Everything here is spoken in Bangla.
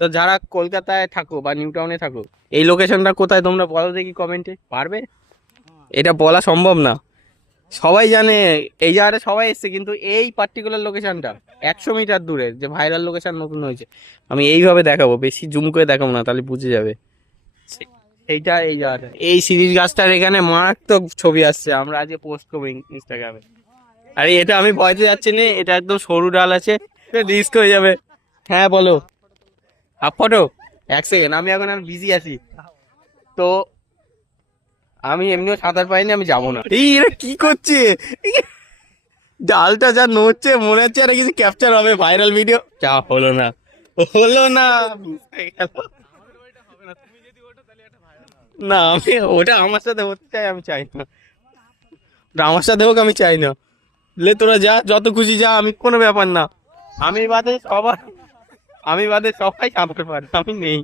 তো যারা কলকাতায় থাকো বা নিউ টাউনে থাকো, এই লোকেশনটা কোথায় তোমরা বলো দেখি কমেন্টে, পারবে? এটা বলা সম্ভব না, সবাই জানে এই জায়গাটা, সবাই এসছে, কিন্তু এই পার্টিকুলার লোকেশনটা 100 মিটার দূরে যে ভাইরাল লোকেশন নতুন হয়েছে, আমি এইভাবে দেখাবো, বেশি জুম করে দেখাবো না, তাহলে বুঝে যাবে। এইটা এই জায়গাটা, এই সিরিজ গাছটার এখানে মারাত্মক ছবি আসছে, আমরা আজকে পোস্ট করবো ইনস্টাগ্রামে। আরে এটা আমি ভয়তে যাচ্ছি না, এটা একদম সরু ডাল আছে, রিস্ক হয়ে যাবে। হ্যাঁ বলো, হাফ ফটো, 1 সেকেন্ড, আমি এখন বিজি আছি। তো আমি এমনিও সাঁতার পাইনি, আমি যাবো না। এই এরা কি করছে, ডালটা যা নড়ছে মনে হচ্ছে আর কিছু ক্যাপচার হবে, ভাইরাল ভিডিও। যা হলো না, হলো না, বুঝতে গেল। না আমি ওটা আমার সাথে হতে চাই, আমি চাই না ওটা আমার সাথে হোক, আমি চাই না। লে তোরা যা, যত খুশি যা, আমি কোনো ব্যাপার না। আমি বাদে সবাই, আমি বাদে সবাই সাঁতার পারে, আমি নেই।